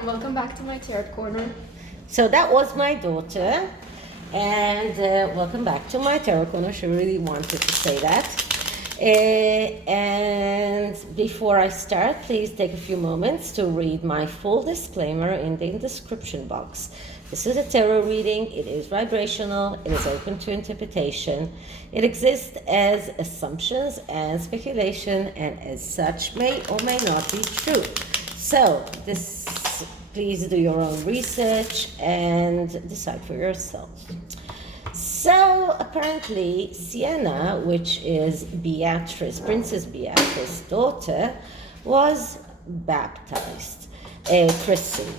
Welcome back to my tarot corner. So that was my daughter, and welcome back to my tarot corner. She really wanted to say that. And before I start, please take a few moments to read my full disclaimer in the description box. This is a tarot reading. It is vibrational. It is open to interpretation. It exists as assumptions and speculation, and as such may or may not be true. So please do your own research and decide for yourself. So apparently Sienna, which is Beatrice, Princess Beatrice's daughter, was baptized, christened.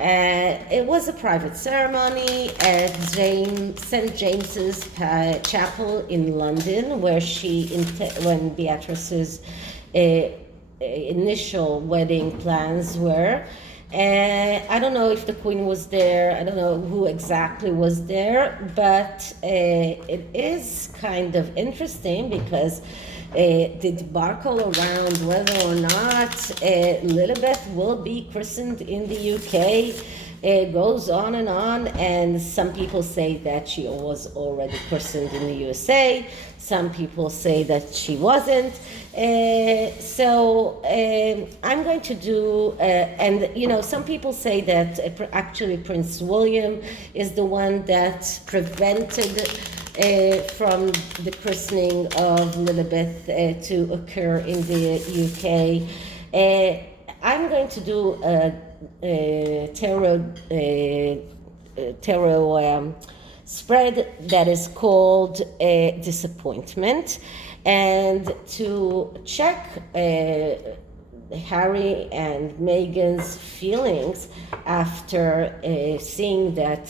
It was a private ceremony at St. James's Chapel in London, where when Beatrice's initial wedding plans were. I don't know if the Queen was there, I don't know who exactly was there, but it is kind of interesting because the debacle around whether or not Lilbet will be christened in the UK goes on, and some people say that she was already christened in the USA. Some people say that she wasn't. So I'm going to do, and some people say that actually Prince William is the one that prevented from the christening of Lilbet to occur in the UK. I'm going to do a tarot spread that is called Disappointment, and to check Harry and Meghan's feelings after seeing that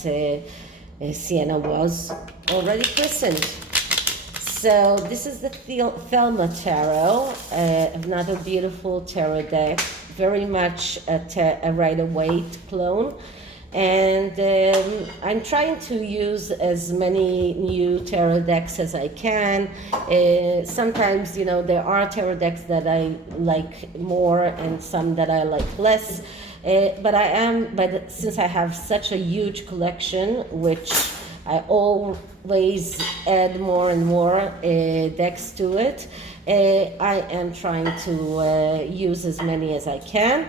Sienna was already christened. So this is the Thelma Tarot, another beautiful tarot deck, very much a Rider-Waite clone. And I'm trying to use as many new tarot decks as I can. Sometimes, there are tarot decks that I like more and some that I like less. But since I have such a huge collection, which I always add more and more decks to it, I am trying to use as many as I can.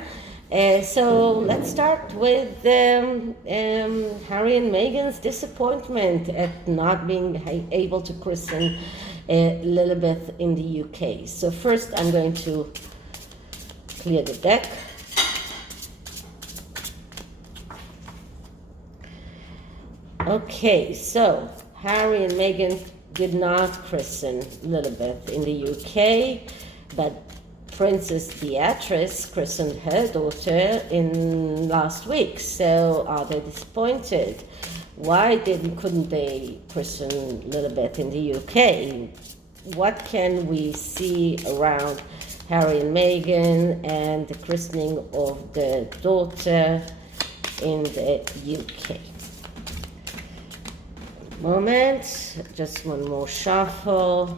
So let's start with Harry and Meghan's disappointment at not being able to christen Lilbet in the UK. So first I'm going to clear the deck. Okay, so Harry and Meghan did not christen Lilbet in the UK, but Princess Beatrice christened her daughter in last week. So are they disappointed? Why couldn't they christen Lilbet in the UK? What can we see around Harry and Meghan and the christening of the daughter in the UK? Moment, just one more shuffle.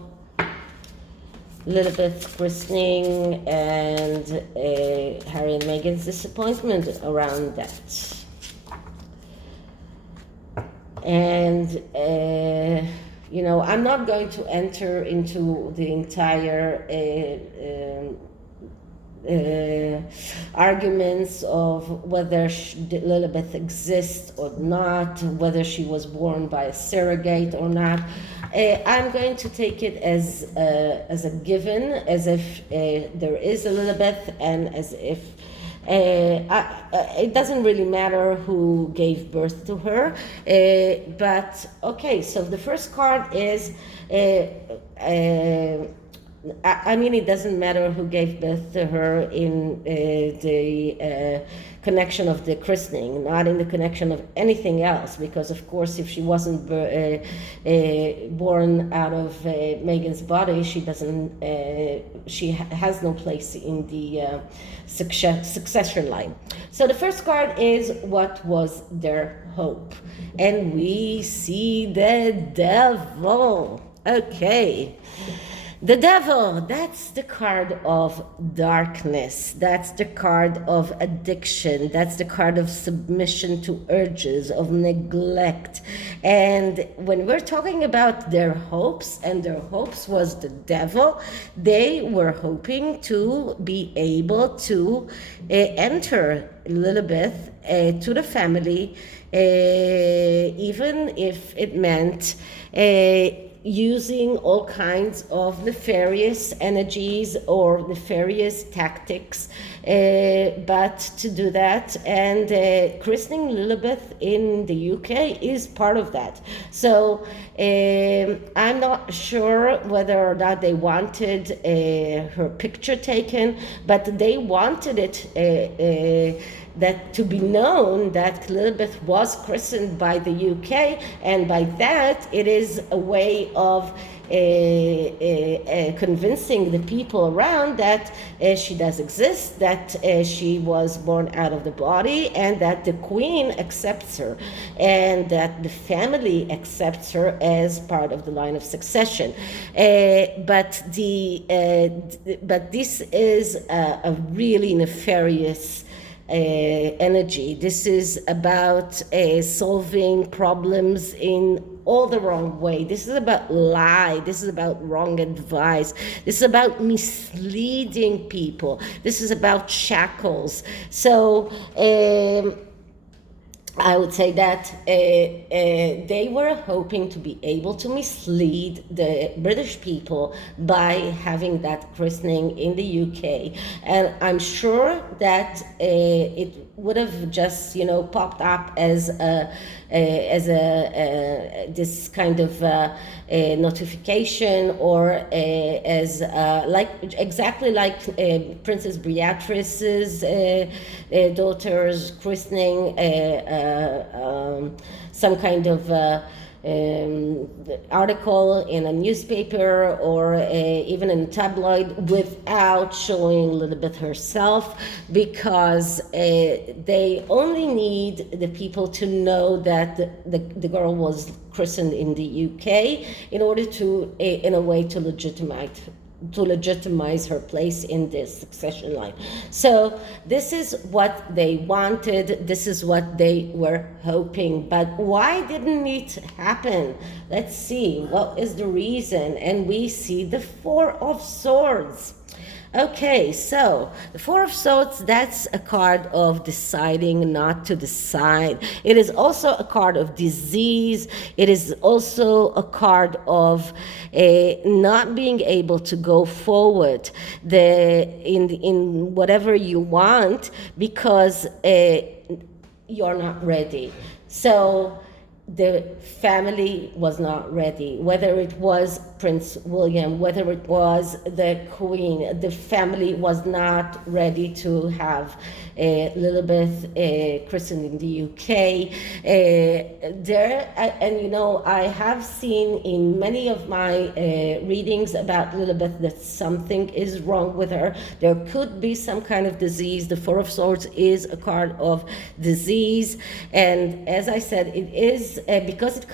Lilbet's christening and Harry and Meghan's disappointment around that. And I'm not going to enter into the entire arguments of whether Lilbet exists or not, whether she was born by a surrogate or not. I'm going to take it as a given, as if there is a Lilbet, and as if it doesn't really matter who gave birth to her. But okay, so the first card is it doesn't matter who gave birth to her in the connection of the christening, not in the connection of anything else, because of course if she wasn't born out of Meghan's body, she has no place in the succession line. So the first card is what was their hope, and we see the devil. Okay. The devil, that's the card of darkness. That's the card of addiction. That's the card of submission to urges, of neglect. And when we're talking about their hopes, and their hopes was the devil, they were hoping to be able to enter Lilbet to the family, even if it meant using all kinds of nefarious energies or nefarious tactics, but to do that, and christening Lilbet in the UK is part of that. So I'm not sure whether or not they wanted her picture taken, but they wanted it that to be known that Lilbet was christened by the UK, and by that it is a way of convincing the people around that she does exist, that she was born out of the body, and that the queen accepts her, and that the family accepts her as part of the line of succession. But this is a really nefarious energy. This is about solving problems in all the wrong way. This is about lie. This is about wrong advice. This is about misleading people. This is about shackles. So I would say that they were hoping to be able to mislead the British people by having that christening in the UK. And I'm sure that it would have just, popped up as this kind of notification, or as exactly like Princess Beatrice's daughter's christening, some kind of article in a newspaper or even in a tabloid without showing Lilbet herself, because they only need the people to know that the girl was christened in the UK in order to, in a way, to legitimize her place in this succession line. So this is what they wanted, this is what they were hoping. But why didn't it happen? Let's see, what is the reason? And we see the Four of Swords. Okay, so the Four of Swords, that's a card of deciding not to decide. It is also a card of disease. It is also a card of not being able to go forward in whatever you want, because you're not ready. So the family was not ready, whether it was Prince William, whether it was the Queen, the family was not ready to have Lilbet christened in the UK. I have seen in many of my readings about Lilbet that something is wrong with her. There could be some kind of disease. The Four of Swords is a card of disease, and as I said, it is because it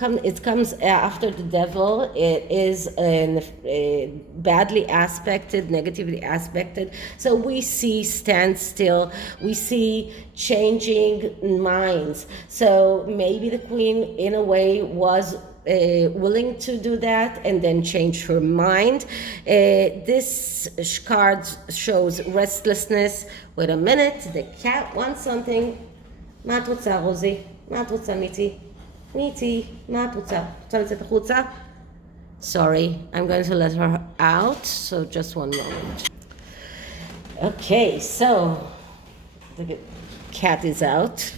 comes after the devil. It is badly aspected, negatively aspected. So we see standstill, we see changing minds. So maybe the queen, in a way, was willing to do that and then change her mind. This card shows restlessness. Wait a minute, the cat wants something. מה את רוצה, רוזי? מה את רוצה, ניטי, מה את רוצה? רוצה לצאת החוצה? Sorry, I'm going to let her out, so just one moment. Okay, so the cat is out.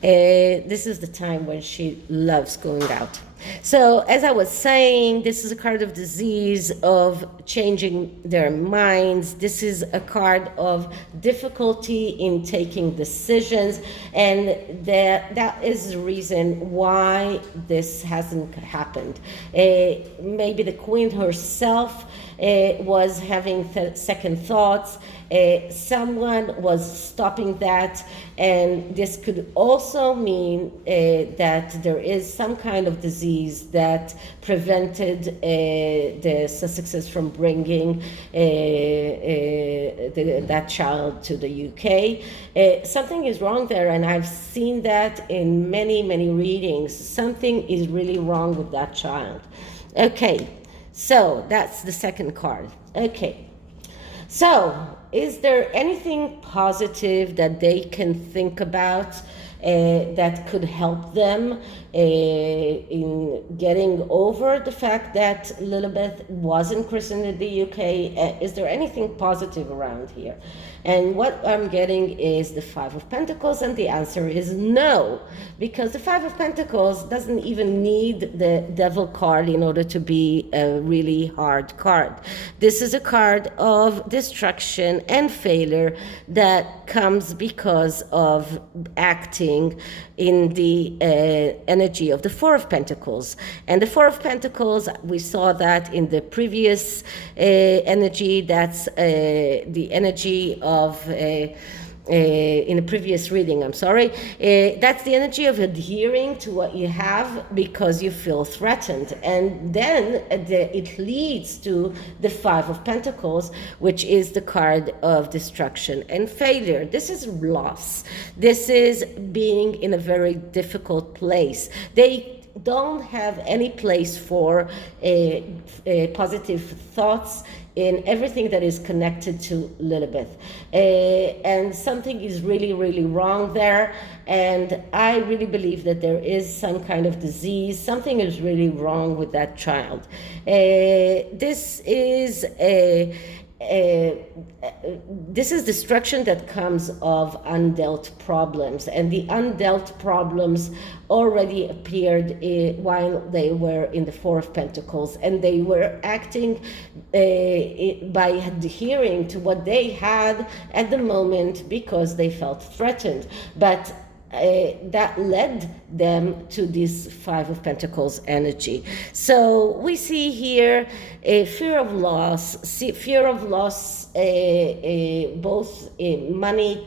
This is the time when she loves going out. So as I was saying, this is a card of disease, of changing their minds. This is a card of difficulty in taking decisions, and that is the reason why this hasn't happened. Maybe the queen herself was having second thoughts, Someone was stopping that, and this could also mean that there is some kind of disease that prevented the Sussexes from bringing that child to the UK. Something is wrong there, and I've seen that in many, many readings. Something is really wrong with that child. Okay, so that's the second card. Okay. So, is there anything positive that they can think about that could help them in getting over the fact that Lilbet wasn't christened in the UK? Is there anything positive around here? And what I'm getting is the Five of Pentacles, and the answer is no, because the Five of Pentacles doesn't even need the Devil card in order to be a really hard card. This is a card of destruction and failure that comes because of acting in the energy of the Four of Pentacles. And the Four of Pentacles, we saw that in the previous energy. That's the energy of in the previous reading, I'm sorry. That's the energy of adhering to what you have because you feel threatened. And then it leads to the Five of Pentacles, which is the card of destruction and failure. This is loss. This is being in a very difficult place. They don't have any place for positive thoughts in everything that is connected to Lilbet. And something is really, really wrong there. And I really believe that there is some kind of disease. Something is really wrong with that child. This is destruction that comes of undealt problems, and the undealt problems already appeared while they were in the Four of Pentacles, and they were acting by adhering to what they had at the moment because they felt threatened. But that led them to this Five of Pentacles energy. So we see here a fear of loss, both in money,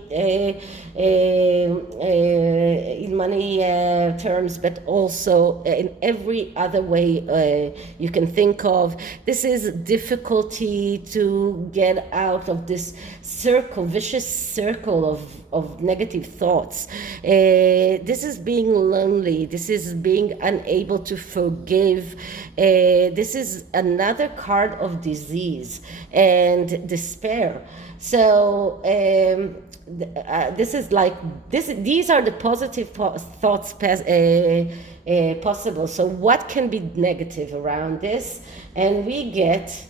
terms, but also in every other way you can think of. This is difficulty to get out of this vicious circle of negative thoughts. This is being lonely. This is being unable to forgive. This is another card of disease and despair. So this is like this. These are the positive thoughts possible. So what can be negative around this? And we get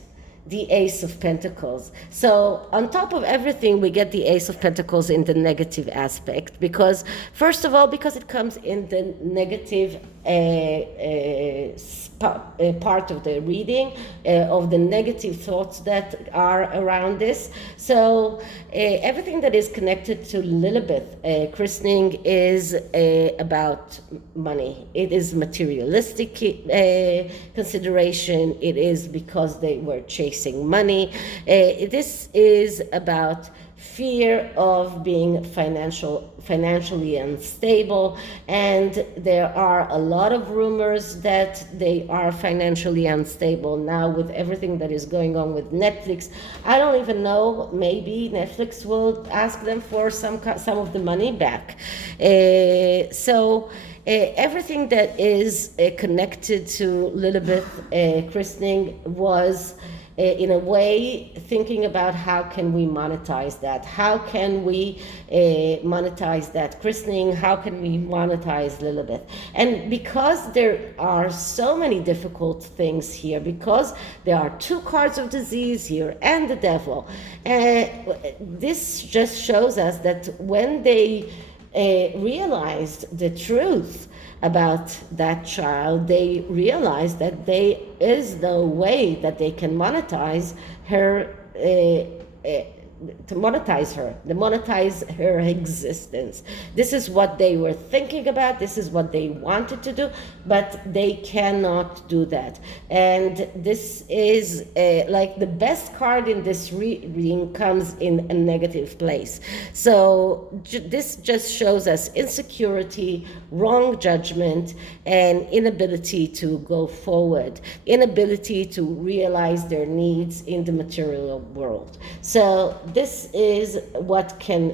the Ace of Pentacles. So on top of everything, we get the Ace of Pentacles in the negative aspect, because first of all, because it comes in the negative part of the reading, of the negative thoughts that are around this. So everything that is connected to Lilbet christening is about money. It is materialistic consideration. It is because they were chasing money. This is about fear of being financially unstable, and there are a lot of rumors that they are financially unstable now with everything that is going on with Netflix. I don't even know, maybe Netflix will ask them for some of the money back. Everything that is connected to Lilbet christening was in a way thinking about how can we monetize that, how can we monetize that christening, how can we monetize Lilbet. And because there are so many difficult things here, because there are two cards of disease here and the devil, this just shows us that when they realized the truth about that child, they realized that there is no way that they can monetize her monetize her, to monetize her existence. This is what they were thinking about. This is what they wanted to do, but they cannot do that. And this is like the best card in this reading comes in a negative place. So this just shows us insecurity, wrong judgment, and inability to go forward, inability to realize their needs in the material world. So this is what can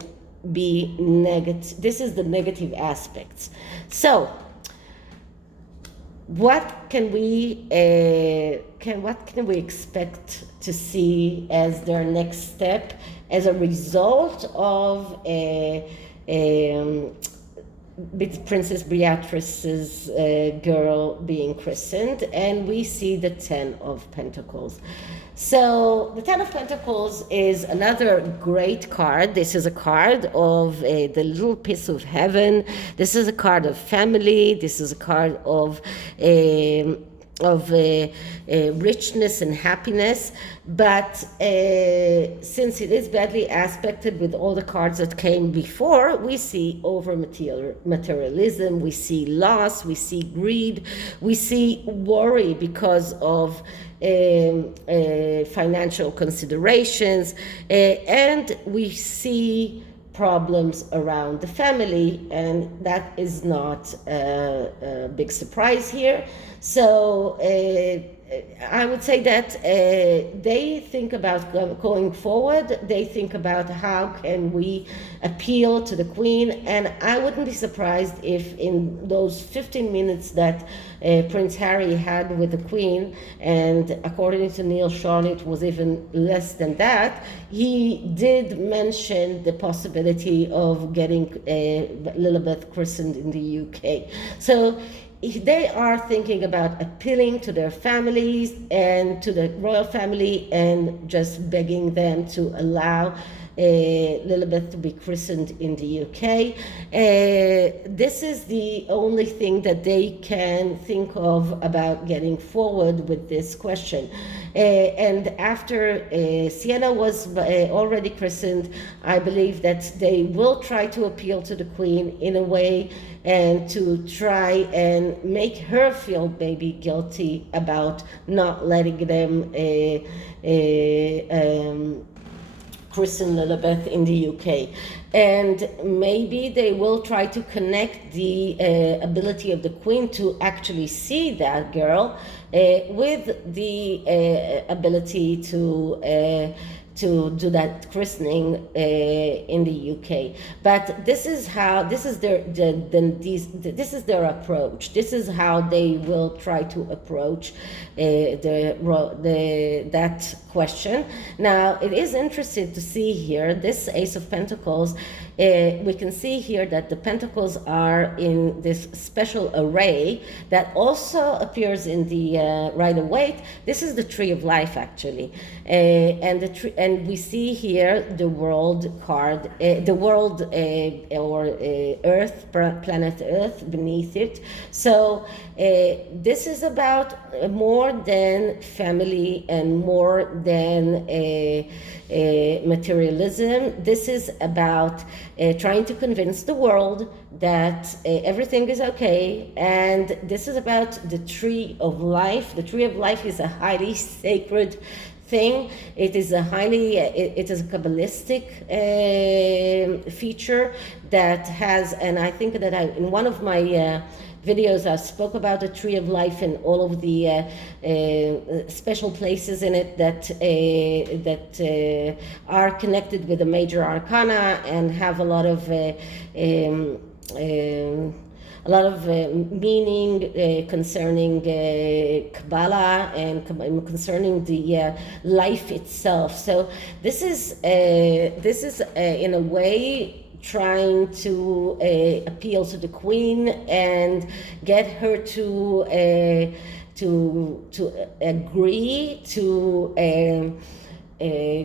be negative. This is the negative aspects. So what can we expect to see as their next step as a result of Princess Beatrice's girl being christened? And we see the 10 of Pentacles. So the 10 of Pentacles is another great card. This is a card of the little piece of heaven. This is a card of family. This is a card of richness and happiness. But since it is badly aspected with all the cards that came before, we see over materialism, we see loss, we see greed, we see worry because of financial considerations, and we see problems around the family, and that is not a big surprise here. So I would say that they think about going forward. They think about how can we appeal to the Queen, and I wouldn't be surprised if in those 15 minutes that Prince Harry had with the Queen, and according to Neil Sean it was even less than that, he did mention the possibility of getting Lilbet christened in the UK. So they are thinking about appealing to their families and to the royal family and just begging them to allow Lilbet to be christened in the UK. This is the only thing that they can think of about getting forward with this question. And after Sienna was already christened, I believe that they will try to appeal to the Queen in a way and to try and make her feel maybe guilty about not letting them christen Lilbet in the UK. And maybe they will try to connect the ability of the Queen to actually see that girl with the ability to do that christening in the UK. But this is their approach. This is how they will try to approach that question. Now, it is interesting to see here this Ace of Pentacles. We can see here that the pentacles are in this special array that also appears in the Rider-Waite. This is the Tree of Life, actually, and we see here the World card, the World or Earth, planet Earth beneath it. So this is about more than family and more than materialism. This is about trying to convince the world that everything is okay, and this is about the Tree of Life. The Tree of Life is a highly sacred thing. It is a Kabbalistic feature that has, and I think that in one of my videos I spoke about the Tree of Life and all of the special places in it that are connected with the major arcana and have a lot of meaning concerning Kabbalah and concerning the life itself. So this is in a way trying to appeal to the Queen and get her to agree to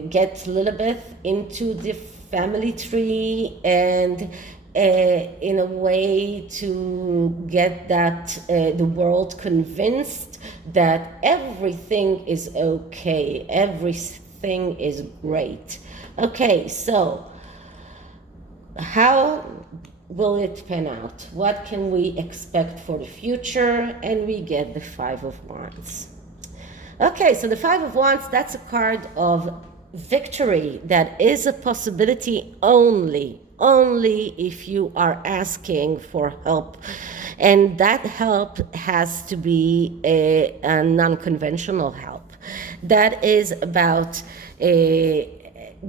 get Lilbet into the family tree, and in a way to get that the world convinced that everything is okay, everything is great. Okay, so how will it pan out? What can we expect for the future? And we get the Five of Wands. Okay, so the Five of Wands, that's a card of victory. That is a possibility only if you are asking for help. And that help has to be a non-conventional help. That is about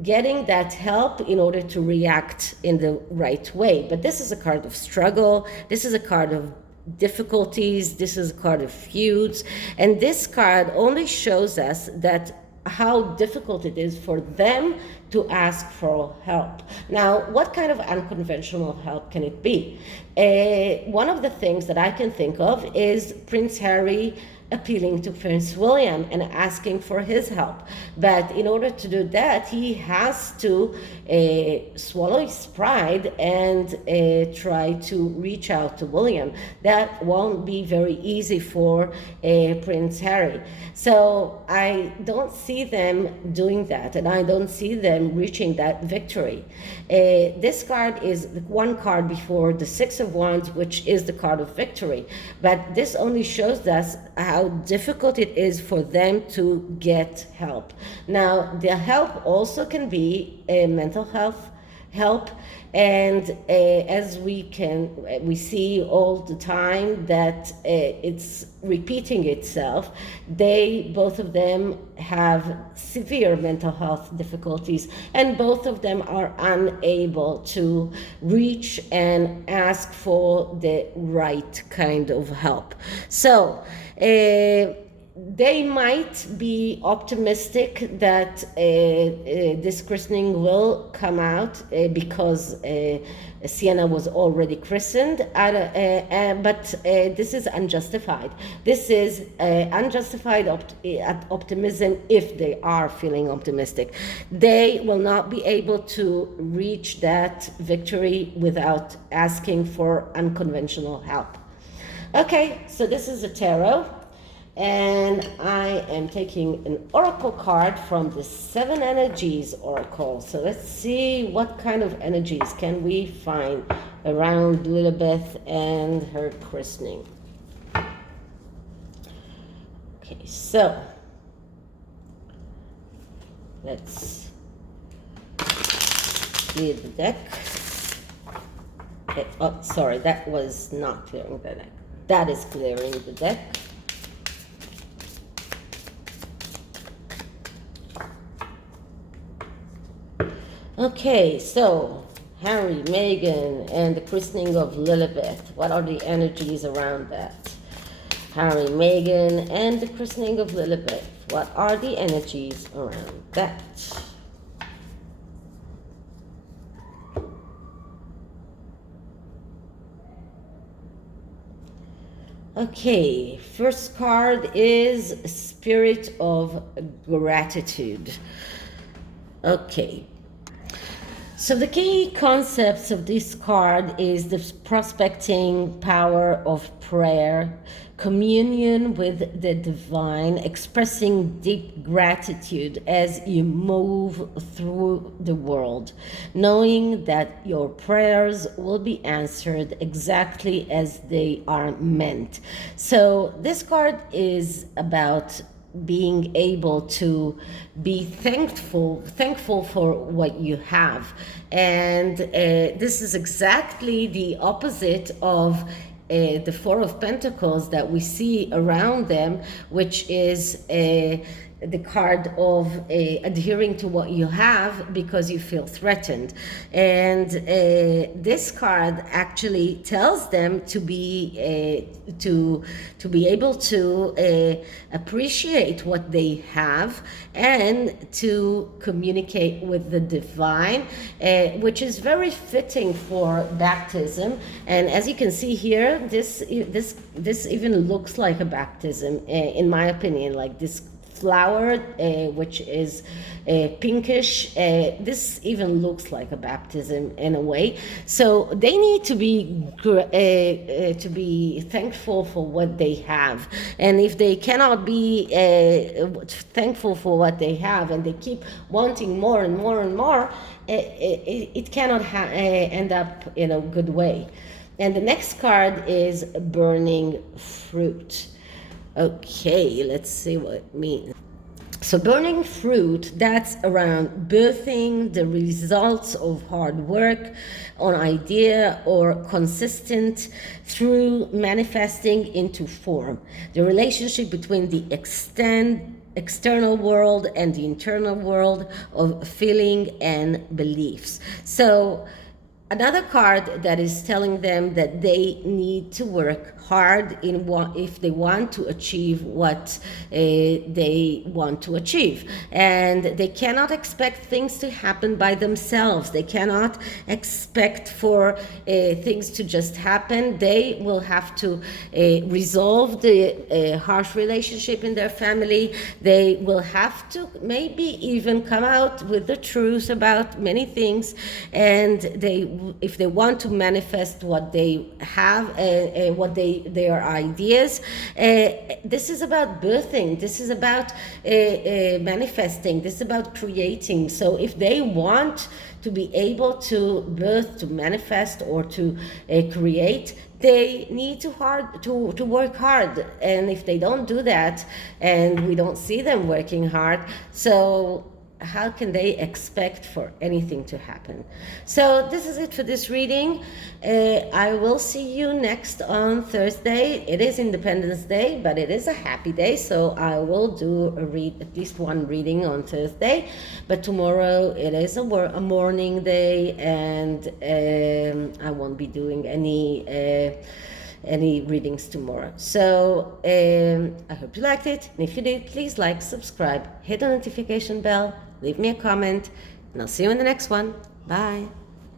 getting that help in order to react in the right way. But this is a card of struggle. This is a card of difficulties. This is a card of feuds. And this card only shows us that how difficult it is for them to ask for help. Now, what kind of unconventional help can it be? One of the things that I can think of is Prince Harry appealing to Prince William and asking for his help. But in order to do that, he has to swallow his pride and try to reach out to William. That won't be very easy for Prince Harry. So I don't see them doing that, and I don't see them reaching that victory. This card is one card before the Six of Wands, which is the card of victory. But this only shows us how difficult it is for them to get help. Now, the help also can be mental health help, and as we see all the time that it's repeating itself. Both of them have severe mental health difficulties, and both of them are unable to reach and ask for the right kind of help. So they might be optimistic that this christening will come out because Sienna was already christened, but this is unjustified. This is unjustified optimism if they are feeling optimistic. They will not be able to reach that victory without asking for unconventional help. Okay, so this is a tarot. And I am taking an oracle card from the Seven Energies Oracle. So let's see what kind of energies can we find around Lilbet and her christening. Okay, so let's clear the deck. Okay, oh, sorry, that was not clearing the deck. That is clearing the deck. Okay, so Harry, Meghan, and the christening of Lilbet. What are the energies around that? Harry, Meghan, and the christening of Lilbet. What are the energies around that? Okay, first card is Spirit of Gratitude. Okay. So the key concepts of this card is the prospecting power of prayer, communion with the divine, expressing deep gratitude as you move through the world, knowing that your prayers will be answered exactly as they are meant. So this card is about being able to be thankful for what you have, and this is exactly the opposite of the Four of Pentacles that we see around them, which is the card of adhering to what you have because you feel threatened. And this card actually tells them to be able to appreciate what they have and to communicate with the divine, which is very fitting for baptism. And as you can see here, this even looks like a baptism, in my opinion, like this flower, which is pinkish. This even looks like a baptism in a way. So they need to be thankful for what they have. And if they cannot be thankful for what they have, and they keep wanting more and more and more, it cannot end up in a good way. And the next card is burning fruit. Okay, let's see what it means. So burning fruit, that's around birthing the results of hard work on idea or consistent through manifesting into form. The relationship between the external world and the internal world of feeling and beliefs. So another card that is telling them that they need to work hard if they want to achieve what they want to achieve. And they cannot expect things to happen by themselves. They cannot expect for things to just happen. They will have to resolve the harsh relationship in their family. They will have to maybe even come out with the truth about many things. And if they want to manifest what they have, what their ideas, this is about birthing. This is about manifesting. This is about creating. So if they want to be able to birth, to manifest, or to create, they need to work hard. And if they don't do that, and we don't see them working hard, so how can they expect for anything to happen? So this is it for this reading. I will see you next on Thursday. It is Independence Day, but it is a happy day, so I will do at least one reading on Thursday. But tomorrow it is a mourning day, and I won't be doing any readings tomorrow. So I hope you liked it, and if you did, please like, subscribe, hit the notification bell, leave me a comment, and I'll see you in the next one. Bye.